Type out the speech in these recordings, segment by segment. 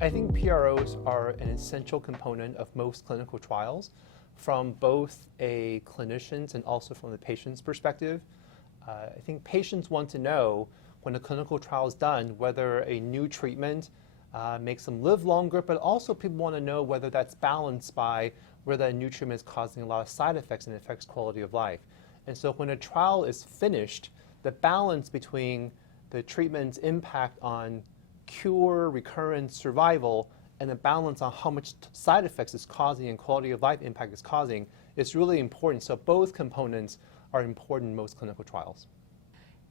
I think PROs are an essential component of most clinical trials from both a clinician's and also from the patient's perspective. I think patients want to know when a clinical trial is done whether a new treatment makes them live longer, but also people want to know whether that's balanced by whether a new treatment is causing a lot of side effects and affects quality of life. And so when a trial is finished, the balance between the treatment's impact on cure, recurrence, survival, and the balance on how much side effects it's causing and quality of life impact it's causing is really important. So both components are important in most clinical trials.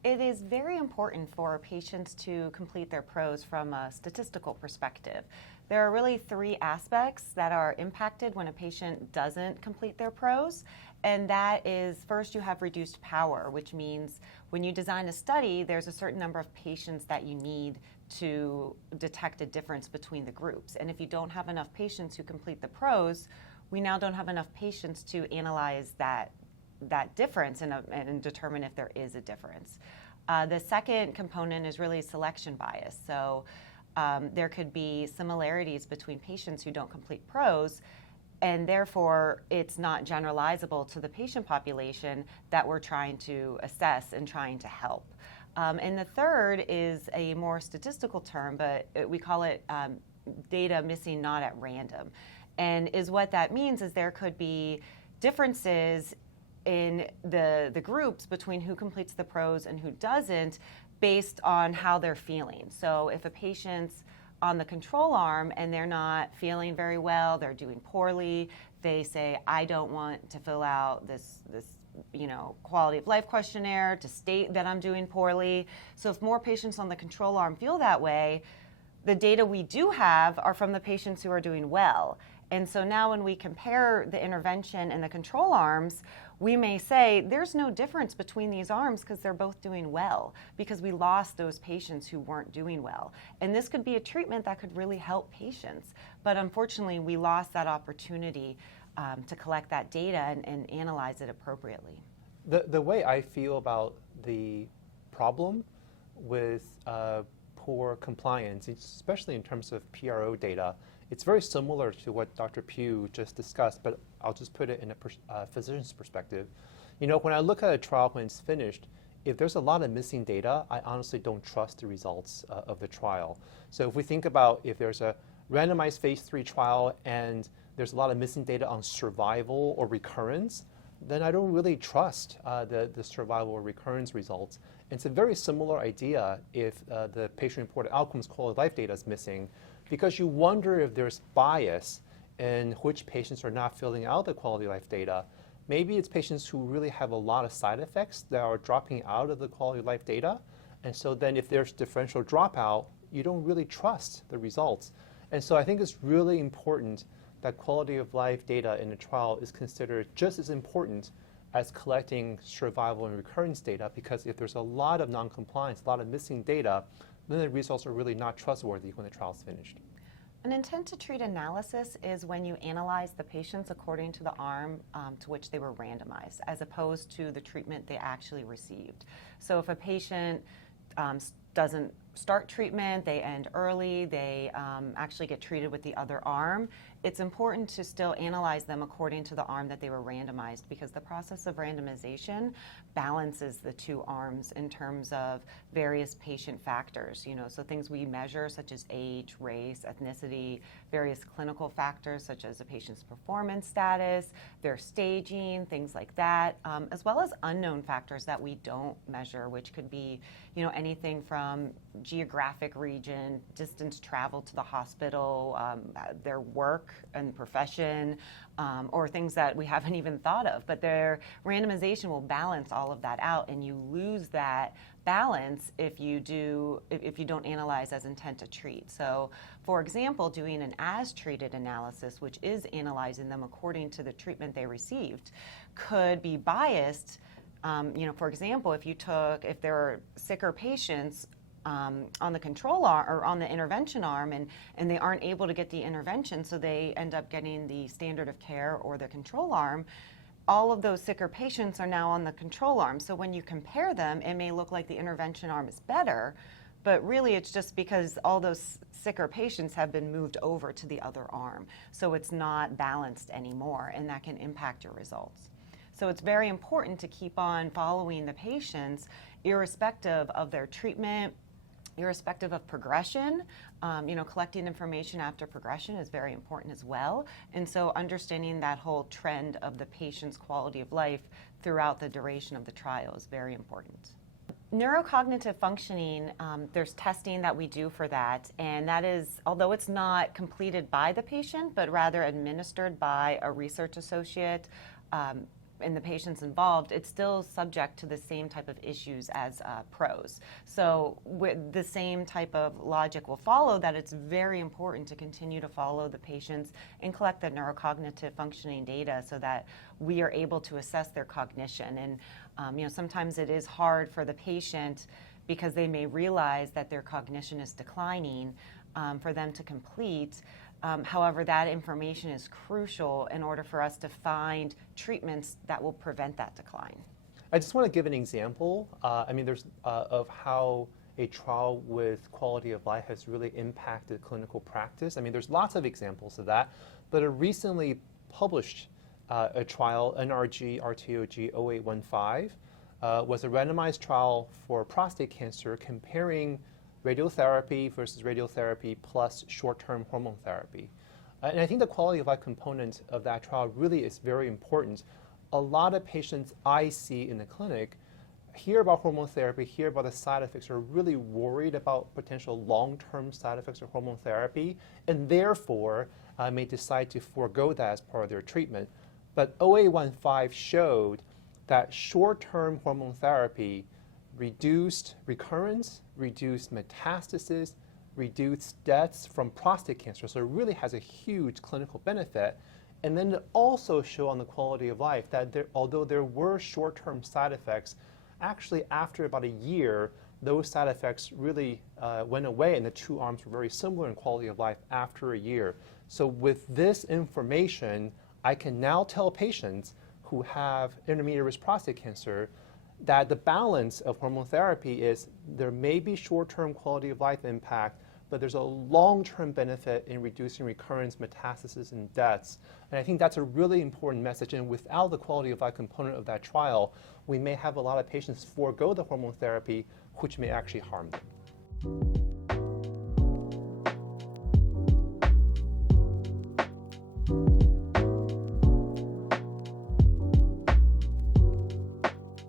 It is very important for patients to complete their PROs from a statistical perspective. There are really three aspects that are impacted when a patient doesn't complete their PROs, and that is, first, you have reduced power, which means when you design a study, there's a certain number of patients that you need to detect a difference between the groups. And if you don't have enough patients who complete the PROs, we now don't have enough patients to analyze that difference and determine if there is a difference. The second component is really selection bias. So there could be similarities between patients who don't complete PROs, and therefore it's not generalizable to the patient population that we're trying to assess and trying to help. And the third is a more statistical term, but we call it data missing not at random. And what that means is there could be differences in the groups between who completes the PROs and who doesn't based on how they're feeling. So if a patient's on the control arm and they're not feeling very well, they're doing poorly, they say, I don't want to fill out this quality of life questionnaire to state that I'm doing poorly. So if more patients on the control arm feel that way, the data we do have are from the patients who are doing well. And so now when we compare the intervention and the control arms, we may say there's no difference between these arms because they're both doing well, because we lost those patients who weren't doing well. And this could be a treatment that could really help patients. But unfortunately, we lost that opportunity to collect that data and analyze it appropriately. The way I feel about the problem with poor compliance, especially in terms of PRO data, it's very similar to what Dr. Pugh just discussed, but I'll just put it in a physician's perspective. When I look at a trial when it's finished, if there's a lot of missing data, I honestly don't trust the results of the trial. So if we think about if there's a randomized phase 3 trial and there's a lot of missing data on survival or recurrence, then I don't really trust the survival or recurrence results. And it's a very similar idea if the patient-reported outcomes quality of life data is missing, because you wonder if there's bias in which patients are not filling out the quality of life data. Maybe it's patients who really have a lot of side effects that are dropping out of the quality of life data. And so then if there's differential dropout, you don't really trust the results. And so I think it's really important that quality of life data in a trial is considered just as important as collecting survival and recurrence data, because if there's a lot of non-compliance, a lot of missing data, then the results are really not trustworthy when the trial is finished. An intent to treat analysis is when you analyze the patients according to the arm to which they were randomized, as opposed to the treatment they actually received. So if a patient doesn't start treatment, they end early, they actually get treated with the other arm, it's important to still analyze them according to the arm that they were randomized, because the process of randomization balances the two arms in terms of various patient factors. So things we measure such as age, race, ethnicity, various clinical factors such as a patient's performance status, their staging, things like that, as well as unknown factors that we don't measure, which could be anything from geographic region, distance traveled to the hospital, their work and profession, or things that we haven't even thought of. But their randomization will balance all of that out, and you lose that balance if you don't analyze as intent to treat. So, for example, doing an as treated analysis, which is analyzing them according to the treatment they received, could be biased. For example, if there are sicker patients on the control arm or on the intervention arm, and they aren't able to get the intervention, so they end up getting the standard of care or the control arm, all of those sicker patients are now on the control arm. So when you compare them, it may look like the intervention arm is better, but really it's just because all those sicker patients have been moved over to the other arm. So it's not balanced anymore, and that can impact your results. So it's very important to keep on following the patients irrespective of their treatment, irrespective of progression. Collecting information after progression is very important as well. And so understanding that whole trend of the patient's quality of life throughout the duration of the trial is very important. Neurocognitive functioning, there's testing that we do for that, and that is, although it's not completed by the patient, but rather administered by a research associate, and the patients involved, it's still subject to the same type of issues as PROS. So the same type of logic will follow, that it's very important to continue to follow the patients and collect the neurocognitive functioning data so that we are able to assess their cognition. And sometimes it is hard for the patient because they may realize that their cognition is declining for them to complete. However, that information is crucial in order for us to find treatments that will prevent that decline. I just want to give an example. There's of how a trial with quality of life has really impacted clinical practice. There's lots of examples of that, but a recently published a trial, NRG RTOG 0815, was a randomized trial for prostate cancer comparing radiotherapy versus radiotherapy plus short-term hormone therapy. And I think the quality of life component of that trial really is very important. A lot of patients I see in the clinic hear about hormone therapy, hear about the side effects, are really worried about potential long-term side effects of hormone therapy, and therefore may decide to forego that as part of their treatment. But 0815 showed that short-term hormone therapy reduced recurrence, reduced metastasis, reduced deaths from prostate cancer. So it really has a huge clinical benefit. And then it also showed on the quality of life that although there were short-term side effects, actually after about a year, those side effects really went away, and the two arms were very similar in quality of life after a year. So with this information, I can now tell patients who have intermediate risk prostate cancer that the balance of hormone therapy is there may be short-term quality of life impact, but there's a long-term benefit in reducing recurrence, metastasis, and deaths. And I think that's a really important message. And without the quality of life component of that trial, we may have a lot of patients forego the hormone therapy, which may actually harm them.